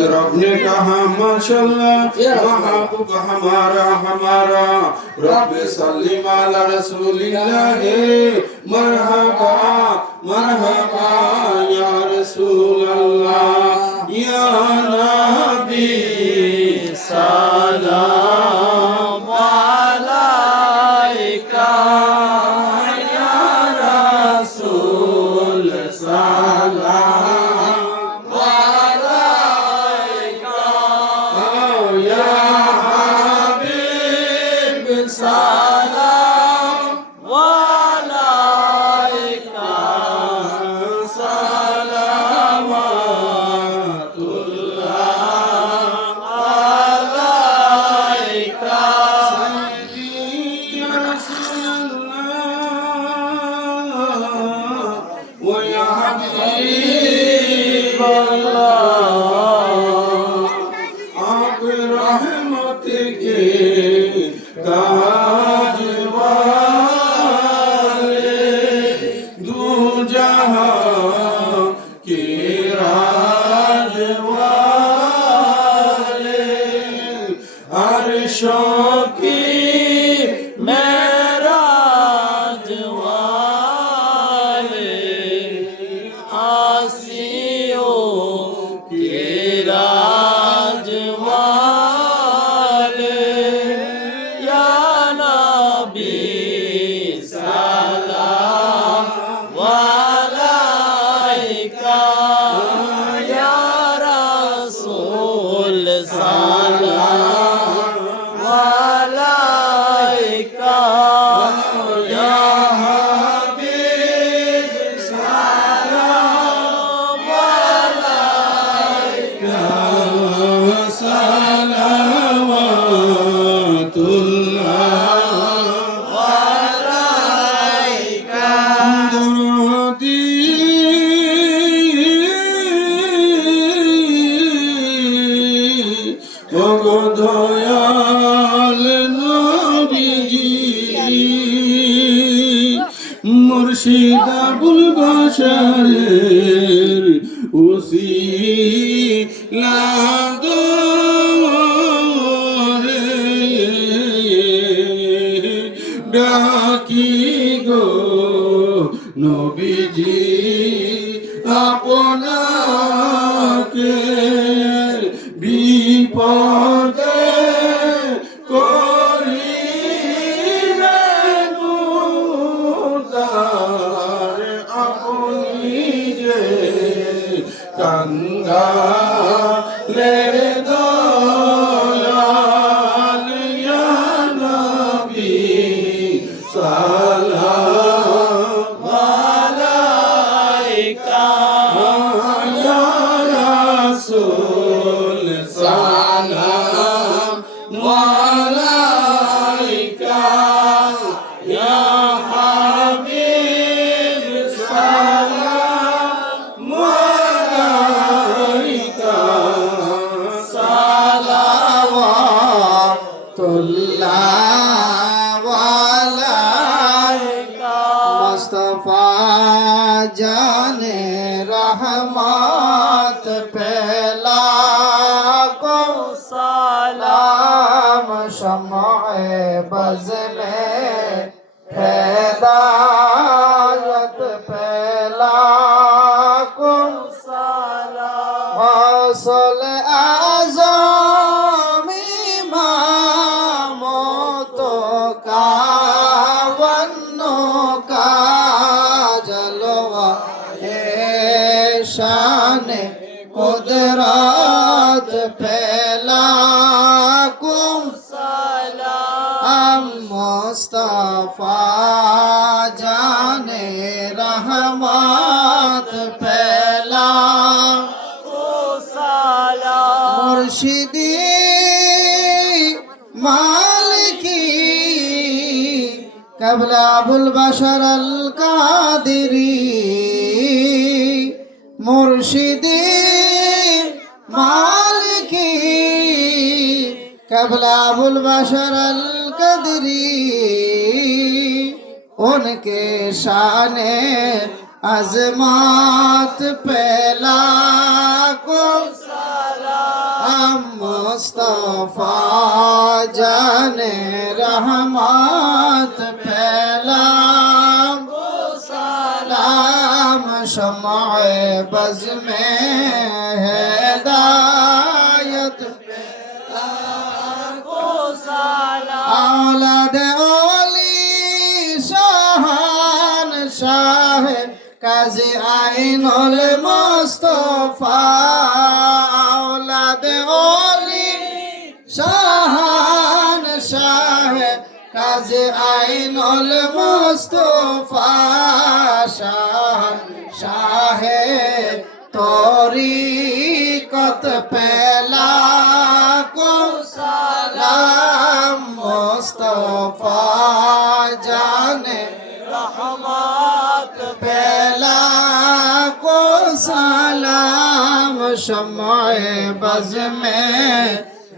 रब ने कहा माशाअल्लाह महबूब हमारा रब सल्लिम अला रसूलिल्लाह मरहबा मरहबा या रसूल अल्लाह या नबी सलाम अलैका या रसूल सलाम মুর্শিদ আবুল বাশারের উসিলা দরে ডাকি গো নবীজি আপনাকে বিপদে কাঙ্গালের দয়াল ইয়া নবী সালাম আলাইকা ইয়া রাসূল সালাম আলাইকা ইয়া হাবিব সালাম मुस्तफा जाने रहमत पहला को सलाम शम्अ बज़ में हिदायत पहला को सलाम मौसूल आज़म इमाम तो का शान कुदरत फैला कुम सलाम मुस्तफा जाने रहमत फैला सलाम मुर्शिदी मालिकी कबला अबुल बशर अल कादिरी मुर्शिदी मालिकी कबला अबुल बशर अल कदरी उनके शाने अज़मत पहला को सलाम मुस्तफा जाने रहमत फैलाम सलाम शम्अ बज़ में हिदायत औलाद ओली शाहान शाह काज़ी आइनुल मुस्तफा औलाद ओली शाहान शाह काज़ी आइनुल मुस्तफा शाह तरीक़त पहला को सलाम मुस्तफा जाने रहमत पहला को सलाम शम्अ बज़ में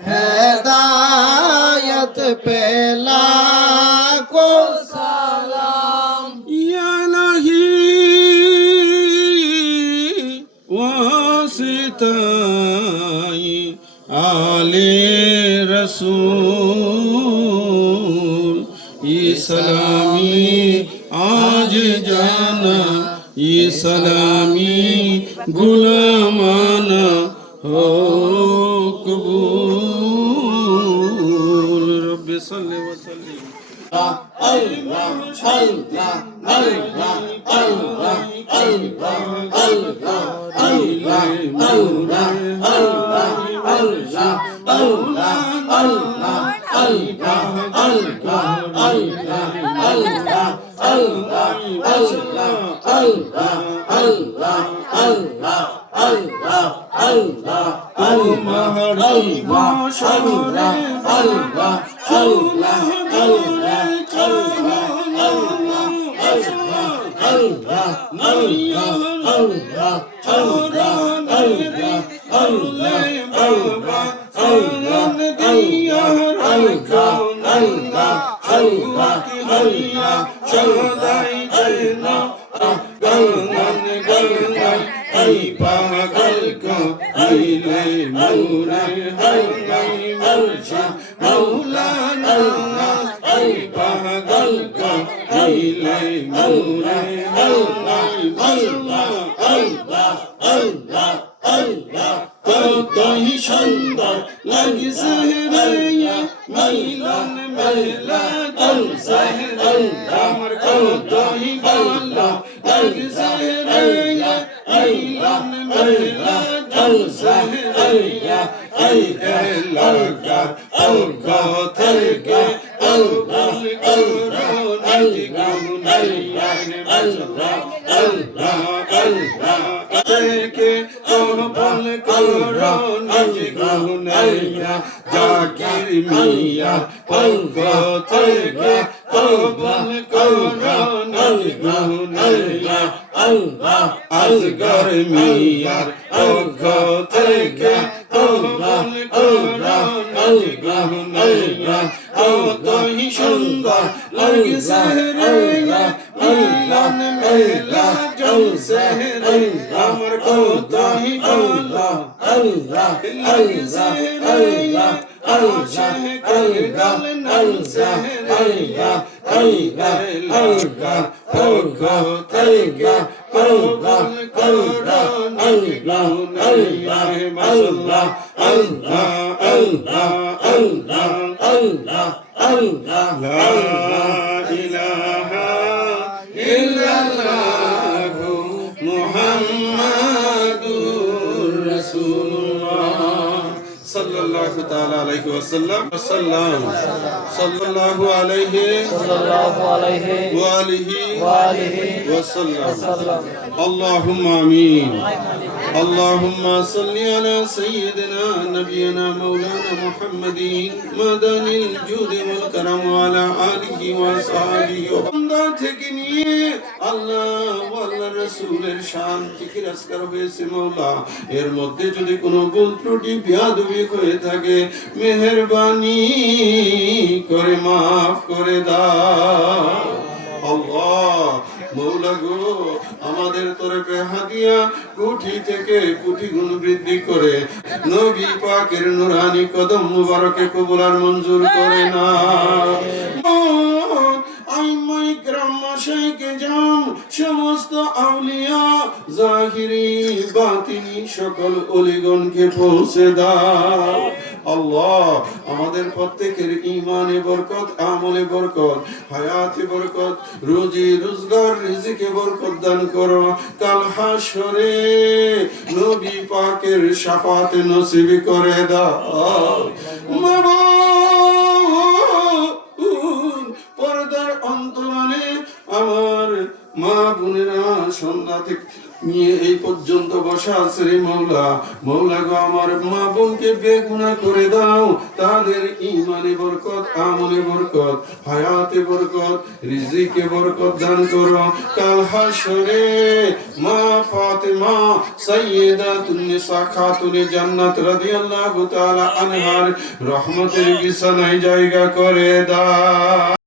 हिदायत पहला को सलाम या इलाही वासिताई आले रसूल ये सलामी आज जाना ये सलामी गुलामाना हो कबूल रब्बि सल्लि व सल्लिम কতই সুন্দর লাগছে রে মিলন মেলা জলসা আমার কতই ভালো লাগছে রে মিলন মেলা জলসা এই এলাকা পক্ষ থেকে কবুল করো নবী গুনাইয়া আল্লাহ আল্লাহ আল্লাহ থেকে কবুল করো নবী গুনাইয়া জাকির মিয়া পক্ষ থেকে কবুল করো নবী গুনাইয়া আল্লাহ আজগর মিয়া পক্ষ থেকে কবুল করো নবী গুনাইয়া কতই সুন্দর লাগছে রে মিলন মেলা জলসা রে আমার কতই ভালো আল্লাহ লাগছে রে আল্লাহ কলগল নলসা আল্লাহ আল্লাহ পক্ষ থেকে কবুল করো নবী গুনাইয়া আল্লাহ আল্লাহ আল্লাহ আল্লাহ আল্লাহ আল্লাহ লা ইলাহা ইল্লাল্লাহ মুহাম্মাদুর রাসূলুল্লাহ সাল্লাল্লাহু তাআলা আলাইহি ওয়াসাল্লাম সাল্লাল্লাহু আলাইহি ওয়া আলিহি ওয়াসাল্লাম আল্লাহুম্মা আমিন اللهم صل على سيدنا نبينا مولانا محمد مدن الجود والكرم وعلى آله وصحبه وبندہ থেকে নিয়ে আল্লাহ ও আল্লাহর রাসূলের শান জিকির আজকার হয়েছে মাওলা এর মধ্যে যদি কোনো ভুল ত্রুটি বেয়াদবি হয়ে থাকে মেহেরবানি করে maaf করে দাও আল্লাহ মওলা গো আমাদের তো তরফে হাদিয়া কোটি থেকে কোটি গুণ বৃদ্ধি করে নবী পাকের নুরানি কদম মুবারকে কবুল আর মঞ্জুর করে না। আইমাই کرام মাশায়েখে জাম সমস্ত আউলিয়া জাহিরি বাতিনি সকল ওলিগণকে পৌঁছে দাও আল্লাহ। আমাদের প্রত্যেকের ঈমানে বরকত, আমলে বরকত, হায়াতে বরকত, রুজি রোজগার রিজিকে বরকত দান করো। কাল হাশরে নবী পাকের শাফাতে নসিব করে দাও। পর্দার অন্তরালে আমার মা বোনেরা সন্ধ্যা থেকে নিয়ে এই পর্যন্ত বসা আছে রে মৌলা। মৌলা গো, আমার মা বোনকে বেগুনাহ করে দাও, তাদের ঈমানে বরকত, আমলে বরকত, হায়াতে বরকত, রিজিকে বরকত দান করো। কাল হাশরে মা ফাতেমা সাইয়্যিদাতুন নিসা খাতুনে জান্নাত রাদিয়াল্লাহু তাআলা আনহার রহমতের বিছানায় জায়গা করে দাও।